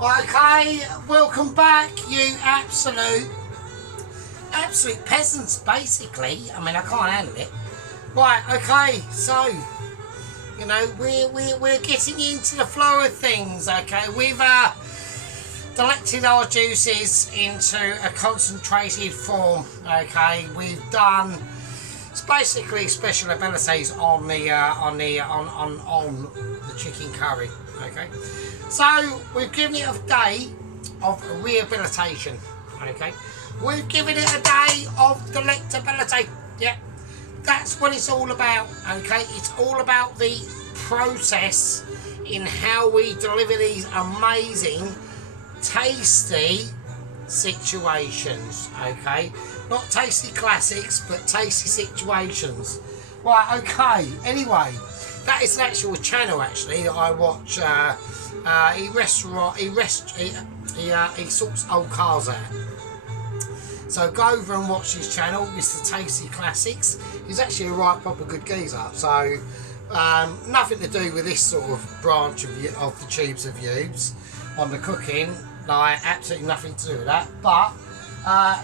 Okay, welcome back, you absolute peasants, basically. I mean, I can't handle it. Right, okay, so you know we're getting into the flow of things. Okay, we've diluted our juices into a concentrated form. Okay, we've done. It's basically special abilities on the chicken curry. Okay, so we've given it a day of rehabilitation. Okay, we've given it a day of delectability. Yeah, that's what it's all about. Okay, it's all about the process in how we deliver these amazing, tasty situations. Okay, not tasty classics, but tasty situations. Right. Okay. Anyway, that is an actual channel actually that I watch. He sorts old cars out. So go over and watch his channel, Mr. Tasty Classics. He's actually a right proper good geezer. So nothing to do with this sort of branch of the Tubes of Yubes on the cooking. Like absolutely nothing to do with that. But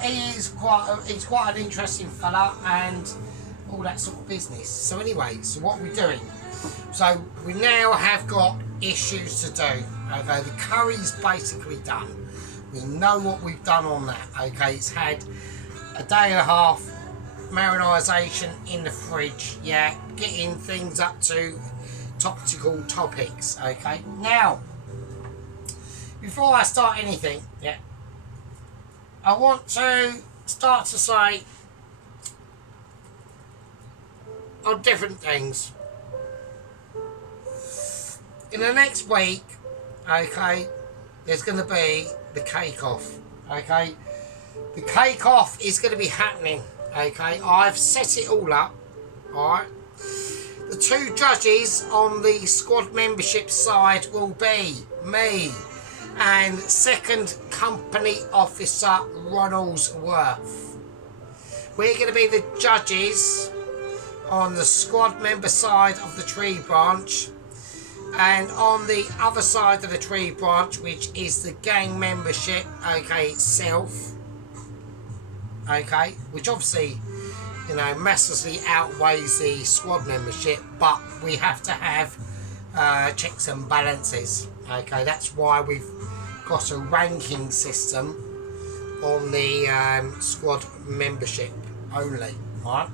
he's quite an interesting fella and all that sort of business. So anyway, so what are we doing? So we now have got issues to do. Okay, the curry's basically done. We know what we've done on that. Okay, it's had a day and a half marinisation in the fridge. Yeah, getting things up to topical topics. Okay, now before I start anything, yeah, I want to start to say on different things. In the next week, okay, there's going to be the cake off. Okay, the cake off is going to be happening. Okay, I've set it all up. Alright, the two judges on the squad membership side will be me and second company officer Ronaldsworth. We're going to be the judges on the squad member side of the tree branch. And on the other side of the tree branch, which is the gang membership, okay, itself, okay, which obviously, you know, massively outweighs the squad membership, but we have to have checks and balances, okay, that's why we've got a ranking system on the squad membership only, right?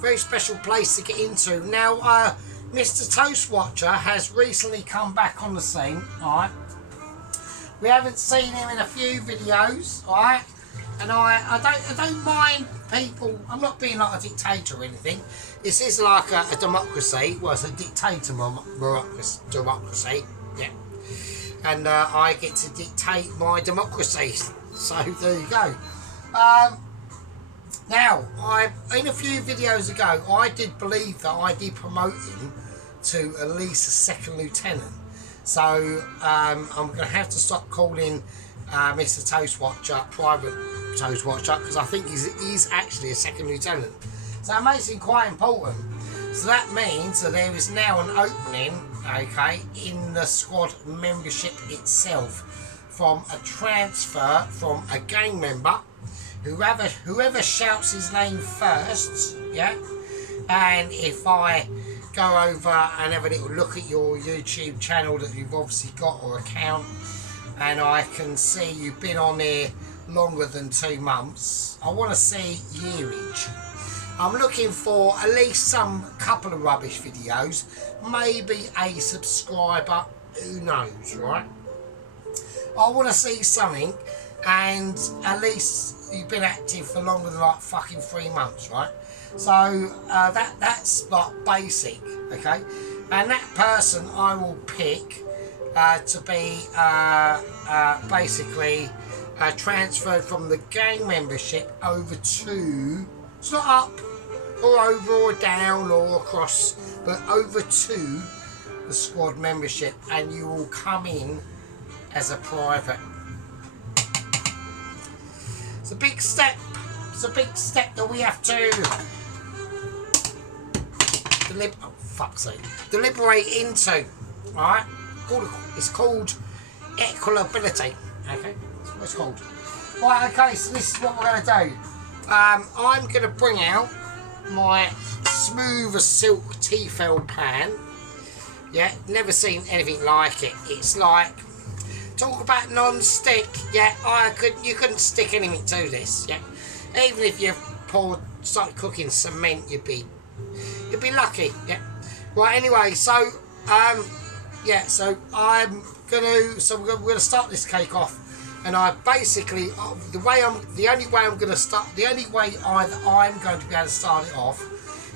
Very special place to get into. Now, Mr. Toast Watcher has recently come back on the scene, alright? We haven't seen him in a few videos, alright? And I don't mind people. I'm not being like a dictator or anything. This is like a democracy. Well, it's a dictator democracy, yeah. And I get to dictate my democracy. So there you go. Now, in a few videos ago, I did believe that I did promote him to at least a second lieutenant. So I'm going to have to stop calling Mr. Toast Watcher Private Toast Watcher, because I think he's actually a second lieutenant. So that makes him quite important. So that means that there is now an opening, okay, in the squad membership itself from a transfer from a gang member. Whoever shouts his name first, yeah, and if I go over and have a little look at your YouTube channel that you've obviously got or account, and I can see you've been on there longer than 2 months, I want to see yearage. I'm looking for at least some couple of rubbish videos, maybe a subscriber, who knows, right? I want to see something, and at least you've been active for longer than like fucking 3 months, right? So that's like basic, okay? And that person I will pick to be basically transferred from the gang membership over to, it's not up or over or down or across, but over to the squad membership, and you will come in as a private. It's a big step. It's a big step that we have to deliver. Oh, fuck's sake, deliberate into. Alright? It's called equalability. Okay? That's what it's called. Right, okay, so this is what we're going to do. I'm going to bring out my smooth as silk Tefal pan. Yeah, never seen anything like it. It's like, talk about non-stick. Yeah, you couldn't stick anything to this. Yeah, even if you started cooking cement, you'd be lucky. Yeah. Right. Anyway, so yeah, so we're gonna start this cake off, and I basically the only way I'm going to be able to start it off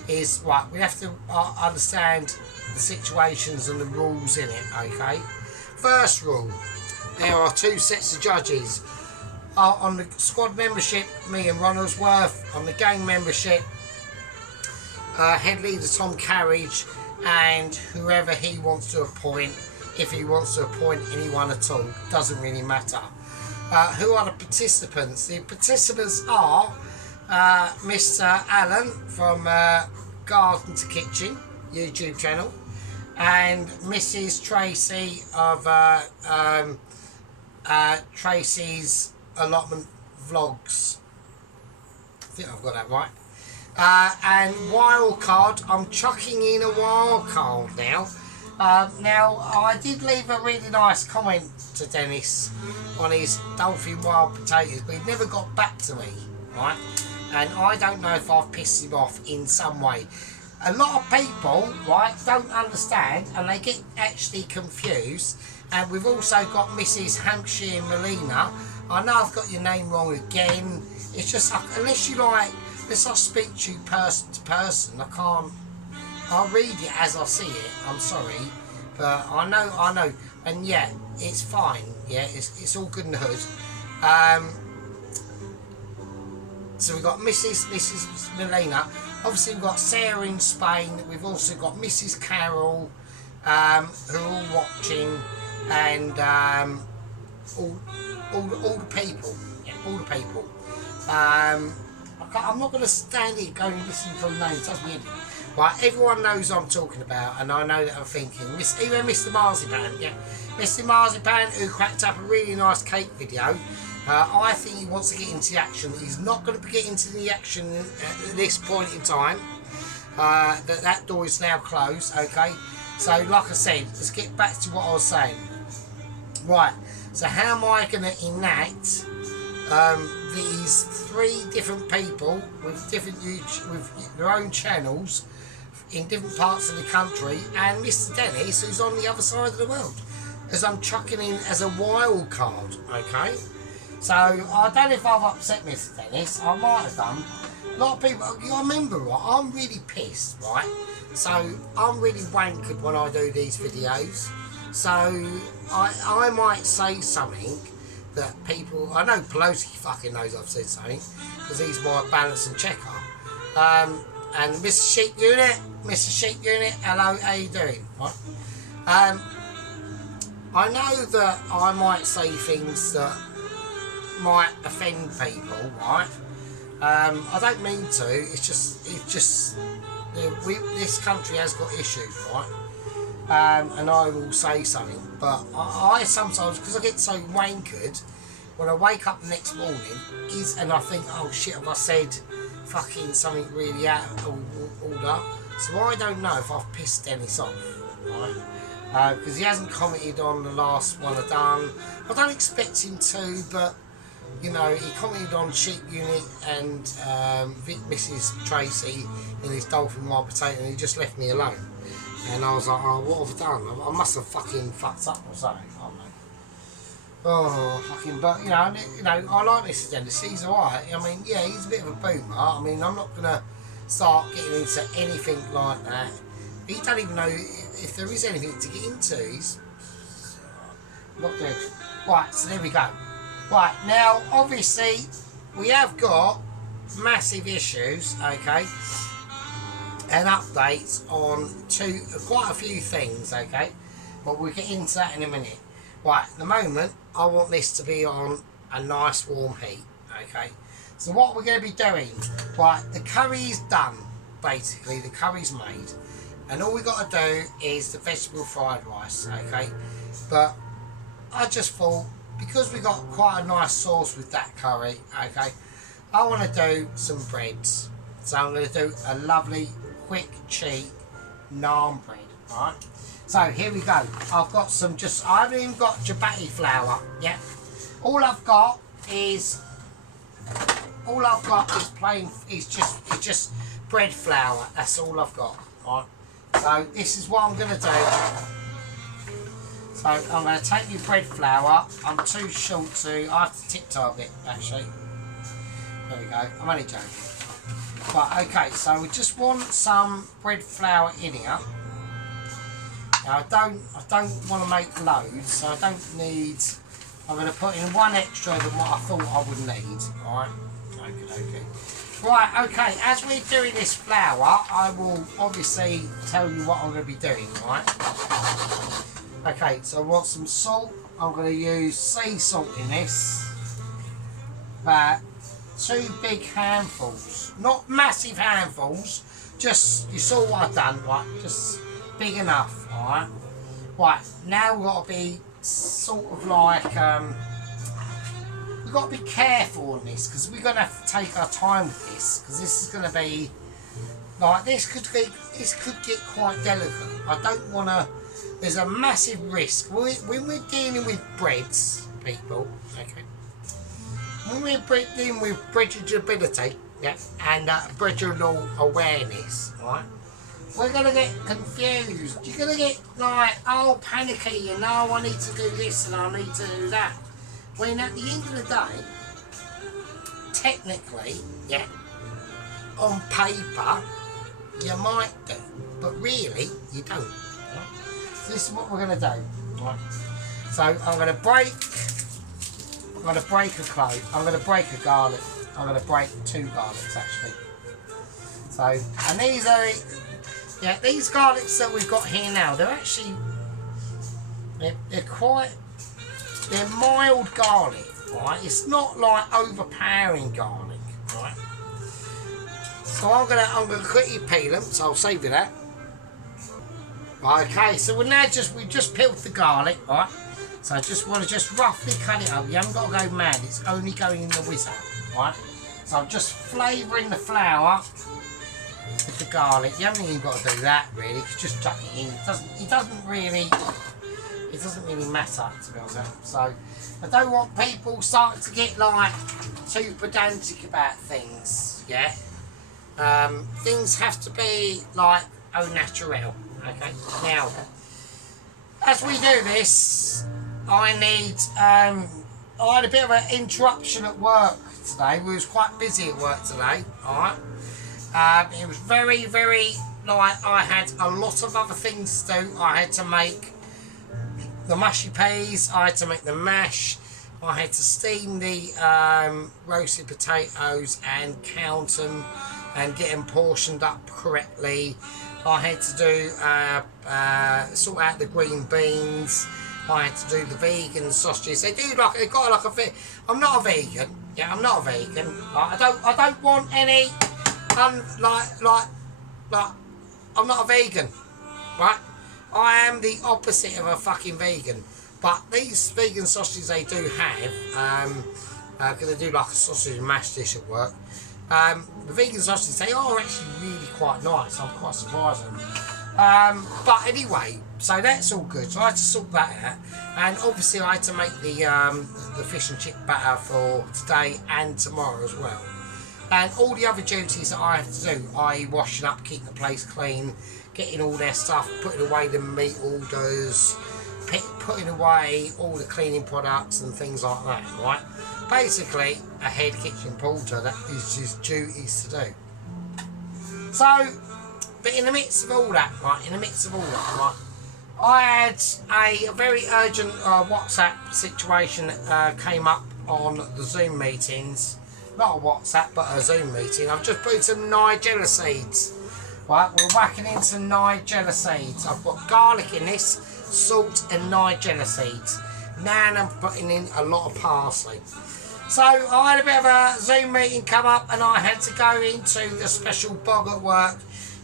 is right. We have to understand the situations and the rules in it. Okay. First rule: there are 2 sets of judges. On the squad membership, me and Ronaldsworth. On the gang membership, head leader Tom Carriage, and whoever he wants to appoint. If he wants to appoint anyone at all, doesn't really matter. Who are the participants? The participants are Mr. Alan from Garden to Kitchen YouTube channel, and Mrs. Tracy of Tracy's Allotment Vlogs. I think I've got that right. And wildcard, I'm chucking in a wildcard now. Now, I did leave a really nice comment to Dennis on his Dolphin Wild Potatoes, but he never got back to me, right? And I don't know if I've pissed him off in some way. A lot of people, right, don't understand, and they get actually confused. And we've also got Mrs. Hampshire Melina. I know I've got your name wrong again. It's just, unless I speak to you person to person, I can't. I'll read it as I see it. I'm sorry, but I know, and yeah, it's fine. Yeah, it's all good in the hood. So we've got Mrs. Melina. Obviously, we've got Sarah in Spain. We've also got Mrs. Carol, who are all watching, and all the people. Yeah, all the people. I'm not going to stand here going and listen to names. Does me in. Right, everyone knows what I'm talking about, and I know that I'm thinking. Even Mr. Marzipan, yeah. Mr. Marzipan, who cracked up a really nice cake video. I think he wants to get into the action. He's not going to get into the action at this point in time. That door is now closed, okay? So, like I said, let's get back to what I was saying. Right, so how am I going to enact these 3 different people with their own channels in different parts of the country, and Mr. Dennis, who's on the other side of the world, as I'm chucking in as a wild card, okay? So I don't know if I've upset Mr. Dennis. I might have done. A lot of people, you remember, right? I'm really pissed, right? So I'm really wankered when I do these videos. So I might say something that people, I know Pelosi fucking knows I've said something, because he's my balance and checker. And Mr. Sheep Unit, hello, how you doing? Right? I know that I might say things that might offend people, right? I don't mean to. It's just this country has got issues, right? And I will say something, but I sometimes, because I get so wankered, when I wake up the next morning, and I think, oh shit, have I said fucking something really out of order? So I don't know if I've pissed Dennis off, right? Because he hasn't commented on the last one I've done. I don't expect him to, but you know, he commented on Sheep Unit and Mrs. Tracy in his Dolphin Wild Potato, and he just left me alone. And I was like, oh, what have I done? I must have fucking fucked up or something. I don't know. Oh, fucking, but you know, I like Mr. Dennis. He's alright. I mean, yeah, he's a bit of a boomer. I mean, I'm not gonna start getting into anything like that. He don't even know if there is anything to get into. He's not good. Right, so there we go. Right, now, obviously, we have got massive issues, okay, and updates on quite a few things, okay, but we'll get into that in a minute. Right, at the moment, I want this to be on a nice warm heat, okay, so what we're going to be doing, right, the curry is done, basically, the curry's made. and all we got to do is the vegetable fried rice, okay? But I just thought, because we got quite a nice sauce with that curry, okay, I want to do some breads. So I'm going to do a lovely, quick, cheap naan bread, right? So here we go. I've got some I haven't even got chapati flour, yeah? All I've got is plain, it's just bread flour. That's all I've got, right? So this is what I'm going to do. So I'm going to take my bread flour. I'm too short to, I have to tip-toe a bit, actually. There we go. I'm only joking. Right, okay, so we just want some bread flour in here. Now I don't want to make loads, so I don't need. I'm going to put in one extra than what I thought I would need. Alright, okay. Right, okay, as we're doing this flour, I will obviously tell you what I'm going to be doing, right? Okay, so I want some salt. I'm going to use sea salt in this. About 2 big handfuls. Not massive handfuls, just, you saw what I've done, right? Just big enough, alright? Right, now we've got to be sort of like, we've got to be careful on this, because we're going to have to take our time with this, because this is going to be, like, this could get quite delicate. I don't want to, there's a massive risk. When we're dealing with breads, people, okay, when we're dealing with bridgeability, yeah, and bridgeable awareness, right, we're going to get confused. You're going to get like, oh, panicky, and oh, I need to do this and I need to do that. When at the end of the day, technically, yeah, on paper, you might do, but really, you don't. Right? So this is what we're going to do. Right? So I'm going to break a clove. I'm going to break a garlic. I'm going to break 2 garlics actually. So, and these are, yeah, these garlics that we've got here now, they're actually, they're mild garlic, right? It's not like overpowering garlic, right? So I'm gonna quickly peel them, so I'll save you that. Okay, so we're now we've just peeled the garlic, right? So I just want to roughly cut it up. You haven't got to go mad, it's only going in the whizzer, right? So I'm just flavouring the flour with the garlic. You haven't even got to do that really, just chuck it in. It doesn't really matter, to be honest. So I don't want people starting to get like too pedantic about things, yeah? Things have to be like au naturel, okay? Now, as we do this, I had a bit of an interruption at work today. We was quite busy at work today, alright? It was very, very, like, I had a lot of other things to do. I had to make the mushy peas, I had to make the mash, I had to steam the roasted potatoes and count them and get them portioned up correctly. I had to do sort out the green beans. I had to do the vegan sausages. They got like a. I'm not a vegan. Yeah, I'm not a vegan. I don't want any. Like I'm not a vegan, right? I am the opposite of a fucking vegan. But these vegan sausages they do have, because they do like a sausage mash dish at work. The vegan sausages, they are actually really quite nice. I'm quite surprised at them. But anyway, so that's all good. So I had to sort that out, and obviously I had to make the fish and chip batter for today and tomorrow as well. And all the other duties that I have to do, i.e. washing up, keeping the place clean, getting all their stuff, putting away the meat orders, putting away all the cleaning products and things like that, right? Basically, a head kitchen porter, that is his duties to do. So, but in the midst of all that, right, I had a very urgent WhatsApp situation that came up on the Zoom meetings. Not a WhatsApp, but a Zoom meeting. I've just put some Nigella seeds. Right, we're whacking in some Nigella seeds. I've got garlic in this, salt and Nigella seeds. Now I'm putting in a lot of parsley. So I had a bit of a Zoom meeting come up and I had to go into the special bog at work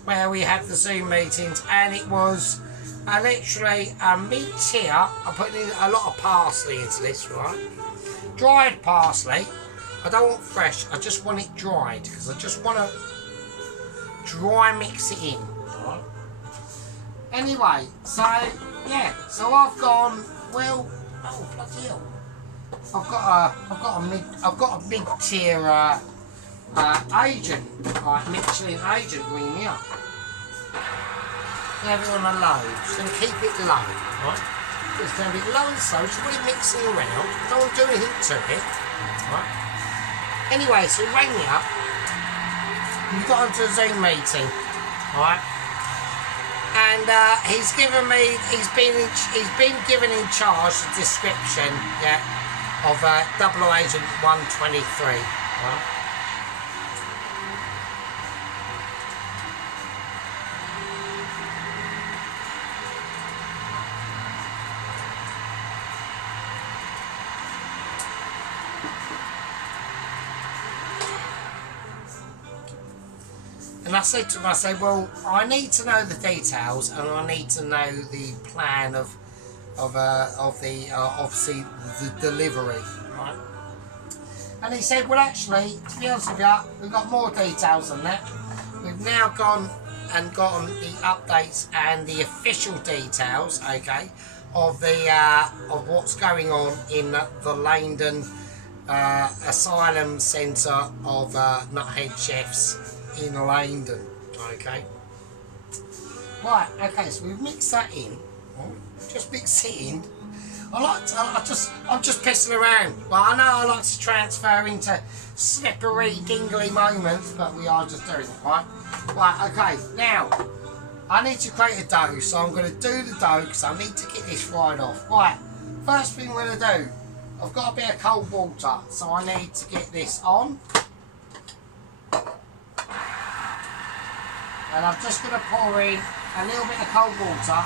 where we have the Zoom meetings, and it was literally a mid-tier. I'm putting in a lot of parsley into this, right? Dried parsley. I don't want fresh, I just want it dried, because I just want to dry mix it in. Right? Anyway, so yeah, so I've gone, well, oh bloody hell. I've got a mid-tier agent, like Michelin agent ringing me up. Have it on a low, just going to keep it low, right? It's going to be low and slow, just want it mixing around, don't want to do anything to it, right? Anyway, so he rang me up, we got onto a Zoom meeting, right? And he's been given in charge the description, yeah, of Double Agent 123, right? And I said to him, well, I need to know the details, and I need to know the plan of the obviously the delivery, right? And he said, well, actually, to be honest with you, we've got more details than that. We've now gone and gotten the updates and the official details, okay, of the of what's going on in the Langdon Asylum Centre of Nuthead Chefs in Langdon, okay. Right, okay, so we've mixed that in. Just mix it in. I'm just pissing around. Well, I know I like to transfer into slippery, dingly moments, but we are just doing it, right? Right, okay, now, I need to create a dough, so I'm going to do the dough, because I need to get this fried off. Right, first thing we're going to do, I've got a bit of cold water, so I need to get this on. And I'm just going to pour in a little bit of cold water.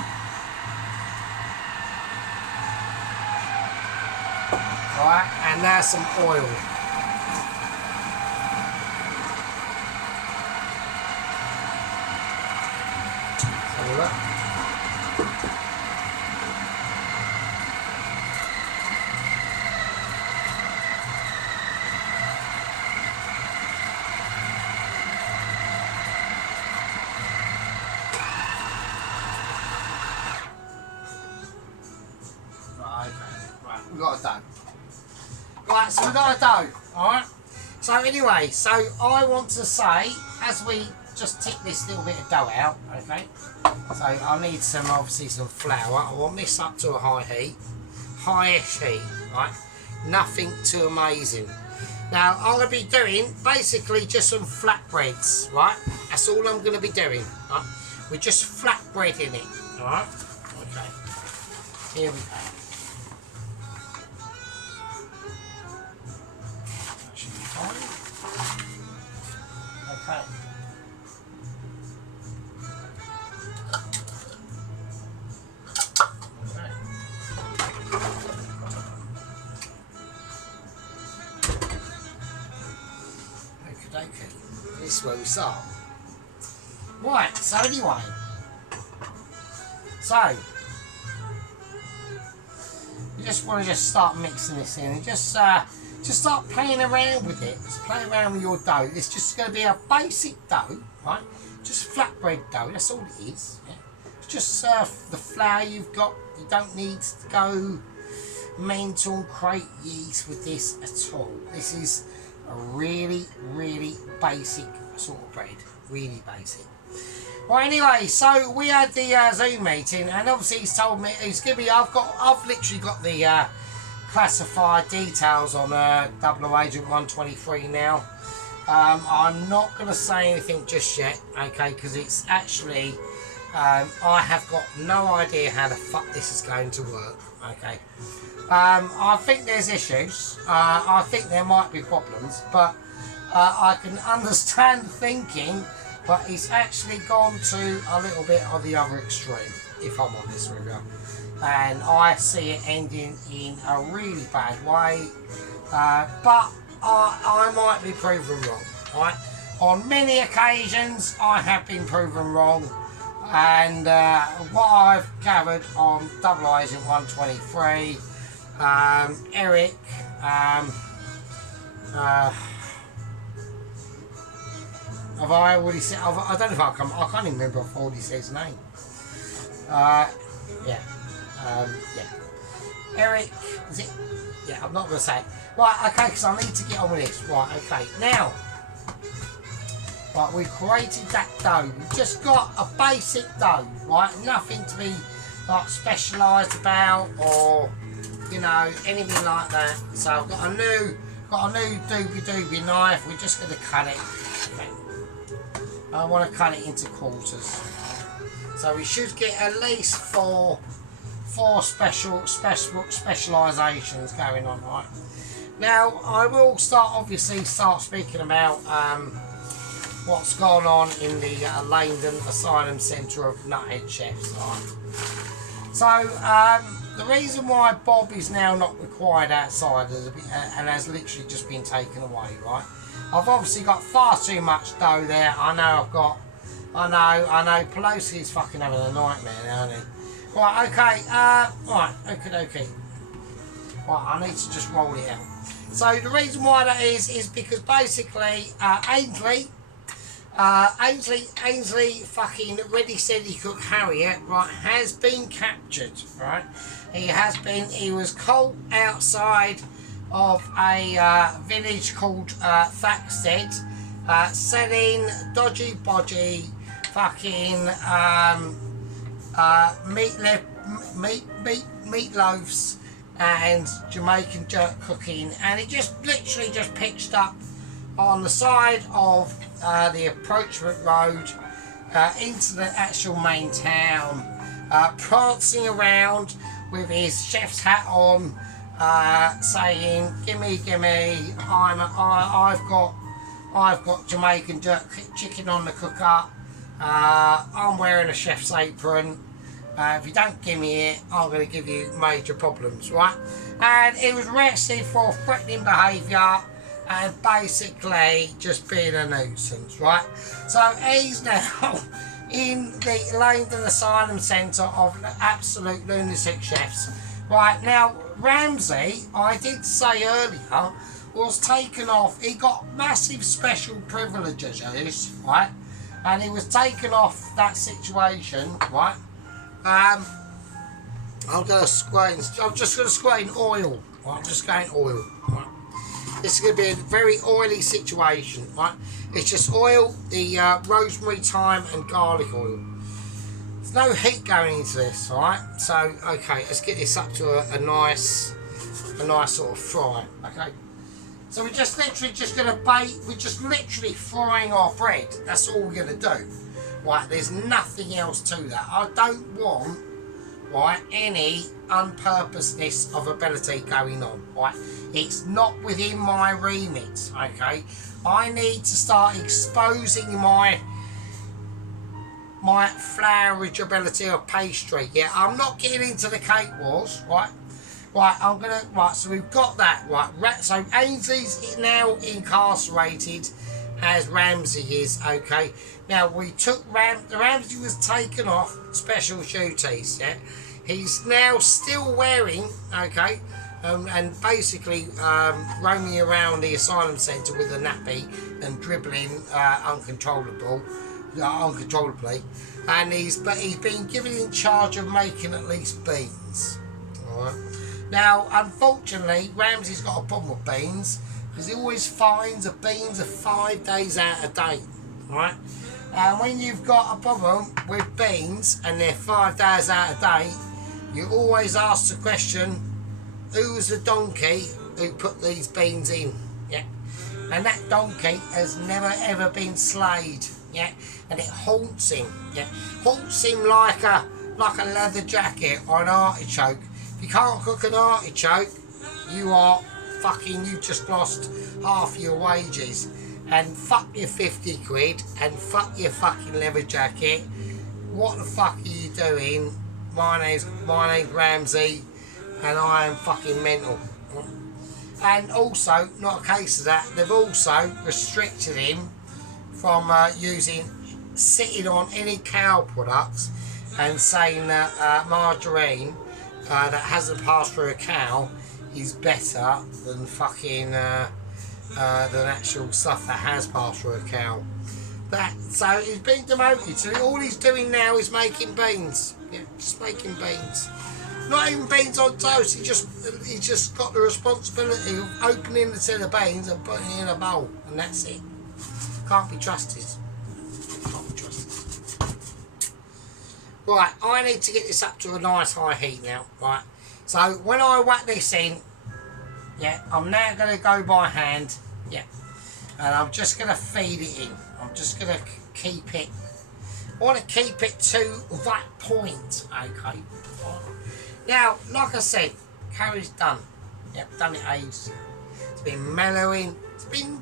Alright, and now some oil. Have a look. We've got a dough. Right, so we've got a dough, alright? So anyway, so I want to say, as we just tick this little bit of dough out, okay? So I need obviously some flour. I want this up to a high heat. High-ish heat, right? Nothing too amazing. Now, I'm going to be doing basically just some flatbreads, right? That's all I'm going to be doing, right? We're just flatbreading it, alright? Okay. Here we go. Okay. Okay. This is where we start. Right, so anyway. So you just want to start mixing this in and just start playing around with it. Just play around with your dough. It's just going to be a basic dough, right? Just flatbread dough. That's all it is. Yeah? Just the flour you've got. You don't need to go mental and create yeast with this at all. This is a really, really basic sort of bread. Really basic. Well, anyway, so we had the Zoom meeting, and obviously he's told me he's giving me. I've literally got the classified details on Double Agent 123 now. I'm not going to say anything just yet, okay, because it's actually I have got no idea how the fuck this is going to work, okay. I think there's issues. I think there might be problems, but I can understand thinking. But it's actually gone to a little bit of the other extreme, if I'm honest with you. And I see it ending in a really bad way. But I might be proven wrong, right? on many occasions I have been proven wrong, and what I've gathered on Double Agent 123, Eric, have I already said? I don't know if I can't even remember if I already said his name. Yeah. Eric, is it? Yeah, I'm not going to say it. Right, okay, because I need to get on with this. Right, okay. Now, right, we created that dough. We've just got a basic dough, right? Nothing to be like specialised about or, you know, anything like that. So I've got a new doobie knife. We're just going to cut it. Okay. I want to cut it into quarters. So we should get at least four specialisations going on, right? Now I will obviously start speaking about what's gone on in the Langdon Asylum Centre of Nuthead Chefs, right? So the reason why Bob is now not required outside and has literally just been taken away, right? I've obviously got far too much dough there. I know, Pelosi's fucking having a nightmare now, isn't he? Right, okay, right, okay. Right, I need to just roll it out. So the reason why that is because basically Ainsley fucking Ready Steady Cook Harriet, right, has been captured, right? He was caught outside of a village called Thaxted, selling dodgy bodgy fucking meatloaves and Jamaican jerk cooking, and it just literally just pitched up on the side of the approachment road into the actual main town, prancing around with his chef's hat on, saying, "Gimme, I've got Jamaican jerk chicken on the cooker. I'm wearing a chef's apron. If you don't give me it, I'm going to give you major problems," right? And he was arrested for threatening behaviour and basically just being a nuisance, right? So he's now in the Langdon Asylum Centre of absolute lunatic chefs. Right, now Ramsey, I did say earlier, was taken off. He got massive special privileges, right? And he was taken off that situation, right? I'm just going to squirt in oil. Right? I'm just going oil. Right? This is going to be a very oily situation, right? It's just oil, the rosemary, thyme, and garlic oil. There's no heat going into this, right? So, okay, let's get this up to a nice sort of fry. Okay. So we're just literally going to bake. We're just literally frying our bread. That's all we're going to do. Right, there's nothing else to that. I don't want, right, any unpurposedness of ability going on, right? It's not within my remit, okay? I need to start exposing my flourage ability of pastry. Yeah, I'm not getting into the cake wars, right? Right, so we've got that, right? So Ainsley's now incarcerated as Ramsey is, okay? Now we took Ramsey was taken off special duties, yeah? He's now still wearing, okay, and basically roaming around the asylum centre with a nappy and dribbling uncontrollably, and he's been given in charge of making at least beans, alright? Now, unfortunately, Ramsey's got a problem with beans because he always finds that beans are 5 days out of date, right? And when you've got a problem with beans and they're 5 days out of date, you always ask the question, who's the donkey who put these beans in? Yeah, and that donkey has never ever been slayed. Yeah, and it haunts him. Yeah, haunts him like a leather jacket or an artichoke. If you can't cook an artichoke, you've just lost half your wages. And fuck your 50 quid and fuck your fucking leather jacket. What the fuck are you doing? My name's Ramsey and I am fucking mental. And also, not a case of that, they've also restricted him from sitting on any cow products and saying that margarine that hasn't passed through a cow is better than fucking than actual stuff that has passed through a cow. So he's been demoted. So all he's doing now is making beans. Yeah, just making beans. Not even beans on toast. He just got the responsibility of opening the tin of beans and putting it in a bowl, and that's it. Can't be trusted. Can't be trusted. Right, I need to get this up to a nice high heat now. Right, so when I whack this in, yeah, I'm now going to go by hand. Yeah, and I'm just going to feed it in. I'm just going to keep it. I want to keep it to that point. Okay. Now, like I said, curry's done. Yep, done it ages. It's been mellowing. It's been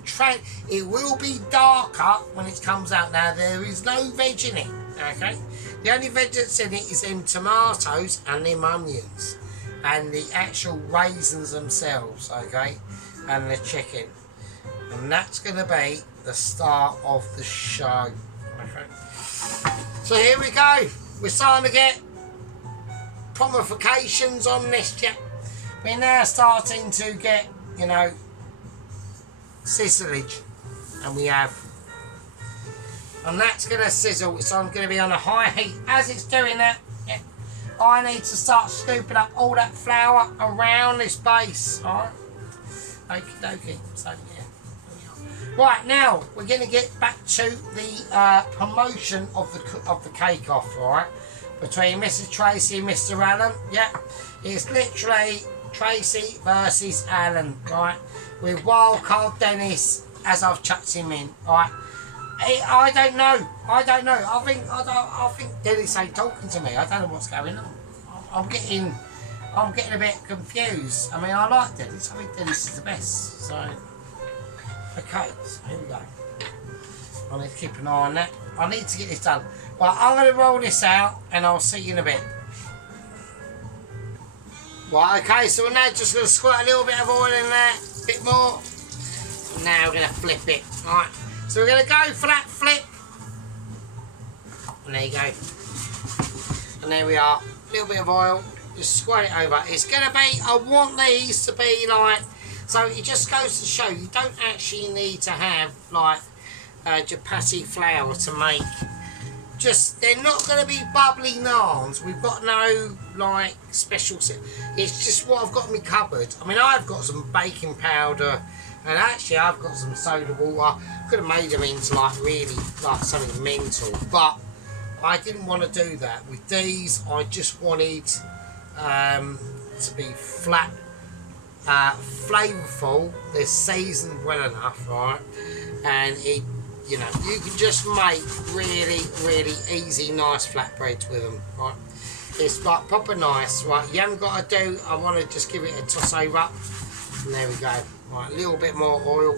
it will be darker when it comes out. Now there is no veg in it. Okay. The only veg that's in it is them tomatoes and them onions, and the actual raisins themselves. Okay, and the chicken, and that's going to be the start of the show. Okay. So here we go. We're starting to get promulgations on this, yeah. We're now starting to get, you know, sizzleage, and we have, and that's going to sizzle. So I'm going to be on a high heat as it's doing that. Yeah, I need to start scooping up all that flour around this base. All right, okie dokie. So yeah. Right, now we're going to get back to the promotion of the cake off. All right. Between Mrs. Tracy and Mr. Allen, yeah, it's literally Tracy versus Allen, right? With Wildcard Dennis as I've chucked him in, right? I don't know. I think Dennis ain't talking to me. I don't know what's going on. I'm getting a bit confused. I mean, I like Dennis. I think Dennis is the best. So, okay, so here we go. I need to keep an eye on that. I need to get this done. Well, I'm going to roll this out and I'll see you in a bit. Right, okay, so we're now just going to squirt a little bit of oil in there, a bit more. And now we're going to flip it. Alright, so we're going to go for that flip. And there you go. And there we are. A little bit of oil. Just squirt it over. It's going to be, I want these to be like, so it just goes to show you don't actually need to have like chapati flour to make. Just, they're not going to be bubbly naans. We've got no like special. It's just what I've got in my cupboard. I mean, I've got some baking powder, and actually I've got some soda water. Could have made them into like really like something mental, but I didn't want to do that. With these, I just wanted to be flat, flavourful. They're seasoned well enough, right? And it. You know, you can just make really, really easy, nice flatbreads with them, right? It's like proper nice, right? You haven't got to do, I want to just give it a toss over. And there we go. Right, a little bit more oil.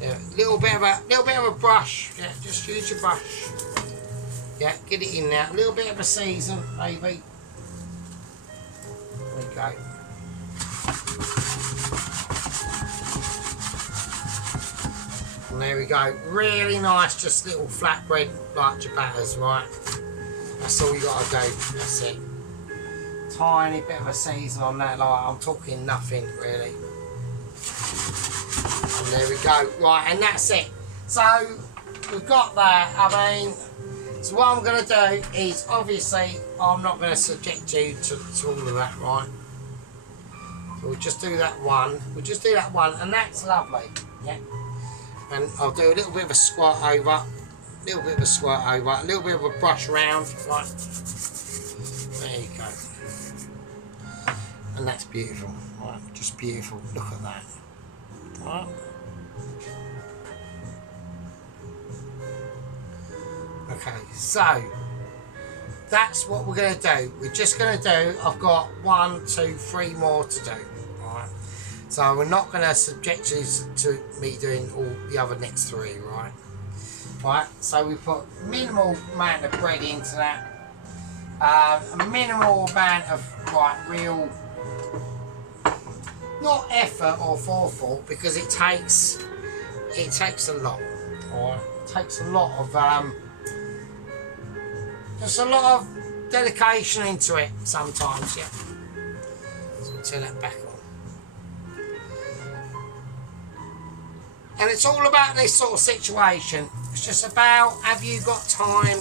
Yeah, little bit of a brush. Yeah, just use your brush. Yeah, get it in there. A little bit of a season, maybe. There we go. And there we go, really nice, just little flatbread like ciabattas, right? That's all you got to do, that's it. Tiny bit of a season on that, like I'm talking nothing really. And there we go, right, and that's it. So, we've got that, I mean, so what I'm going to do is, obviously, I'm not going to subject you to all of that, right? So we'll just do that one, and that's lovely, yeah? And I'll do a little bit of a squirt over, a little bit of a brush around, right? There you go. And that's beautiful, right? Just beautiful. Look at that, right? Okay, so that's what we're going to do. We're just going to do. I've got 1, 2, 3 more to do, right? So we're not going to subject you to me doing all the other next 3, right? Right, so we put minimal amount of bread into that. A minimal amount of real, not effort or forethought, because it takes a lot. for. It takes a lot of just a lot of dedication into it sometimes, yeah. So we'll turn that back on. And it's all about this sort of situation. It's just about, have you got time?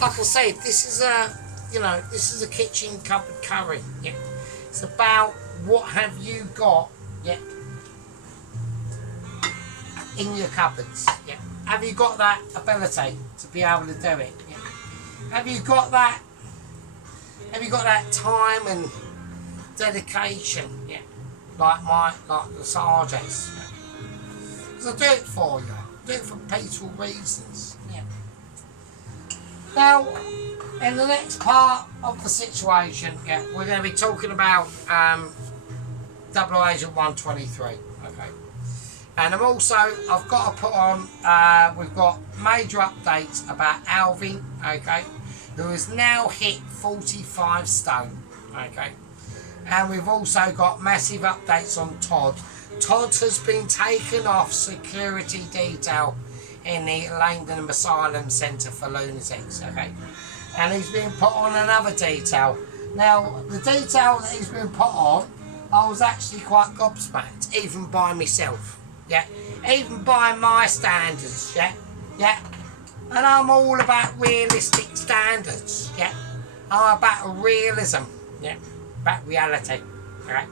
Like I said, this is a, you know, this is a kitchen cupboard curry, yeah. It's about what have you got, yeah, in your cupboards, yeah. Have you got that ability to be able to do it, yeah? Have you got that? Have you got that time and dedication, yeah? Like the Sarges, yeah. Because I do it for you. I do it for peaceful reasons, yeah. Now, in the next part of the situation, yeah, we're going to be talking about Double Agent 123, okay. And I've got to put on, we've got major updates about Alvin, okay, who has now hit 45 stone, okay. And we've also got massive updates on Todd. Todd has been taken off security detail in the Langdon Asylum Centre for Lunatics, okay. And he's been put on another detail. Now, the detail that he's been put on, I was actually quite gobsmacked, even by myself. Yeah, even by my standards, yeah, yeah. And I'm all about realistic standards, yeah. I'm about realism, yeah, about reality, okay.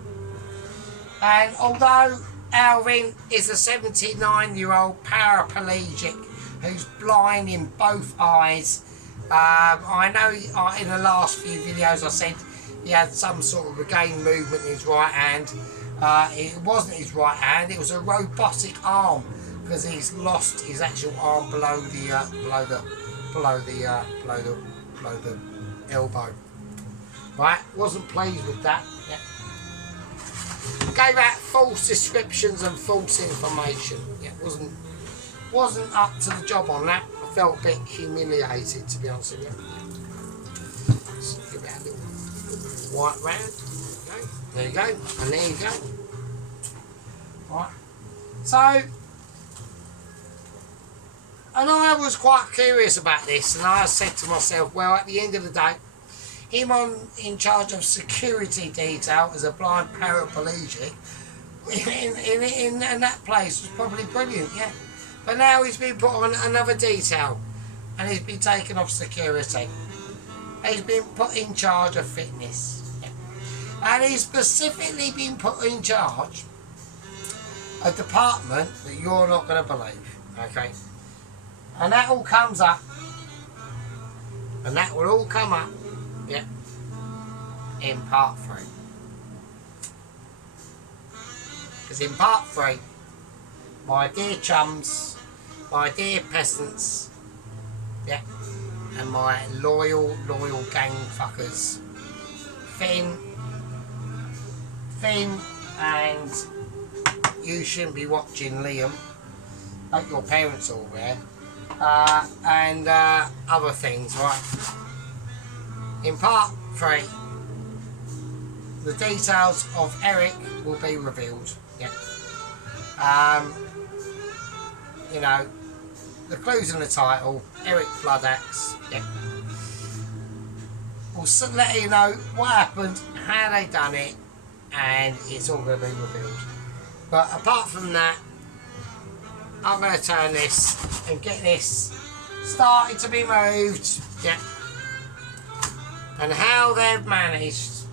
And although Alvin is a 79-year-old paraplegic who's blind in both eyes, I know in the last few videos I said he had some sort of regained movement in his right hand. It wasn't his right hand, it was a robotic arm, because he's lost his actual arm below the elbow. Right, wasn't pleased with that. Yeah. Gave out false descriptions and false information. Yeah, wasn't up to the job on that. I felt a bit humiliated, to be honest with you. Just give it a little white round. There you go, and there you go. Right. So, and I was quite curious about this, and I said to myself, well, at the end of the day, him in charge of security detail as a blind paraplegic in that place was probably brilliant, yeah. But now he's been put on another detail, and he's been taken off security. He's been put in charge of fitness. And he's specifically been put in charge a department that you're not going to believe, okay? And that all comes up, and that will all come up, yeah, in part 3. Because in part 3, my dear chums, my dear peasants, yeah, and my loyal gang fuckers, Finn, and you shouldn't be watching Liam, like your parents are aware, and other things, right? In part 3, the details of Eric will be revealed, yeah. You know, the clues in the title, Eric Bloodaxe, yeah. We'll let you know what happened, how they done it, and it's all going to be revealed. But apart from that, I'm going to turn this and get this started to be moved, yeah. And how they've managed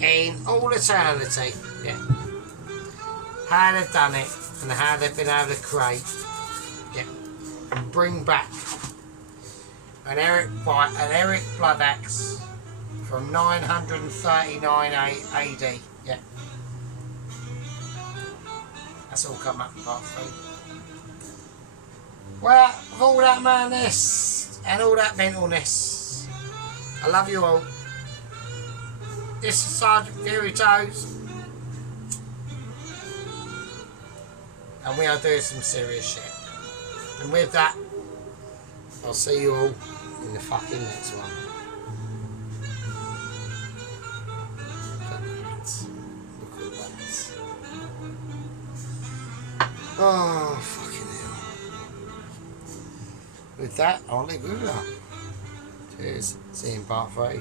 in all eternity, yeah, how they've done it and how they've been able to create, yeah, and bring back an Eric Bloodaxe from 939 AD, yeah. That's all come up in part 3. Well, with all that madness and all that mentalness, I love you all. This is Sergeant Fury Toes, and we are doing some serious shit. And with that, I'll see you all in the fucking next one. Look at that. Oh, fuck. with that, I'll leave it with that. Cheers. See you in part 3.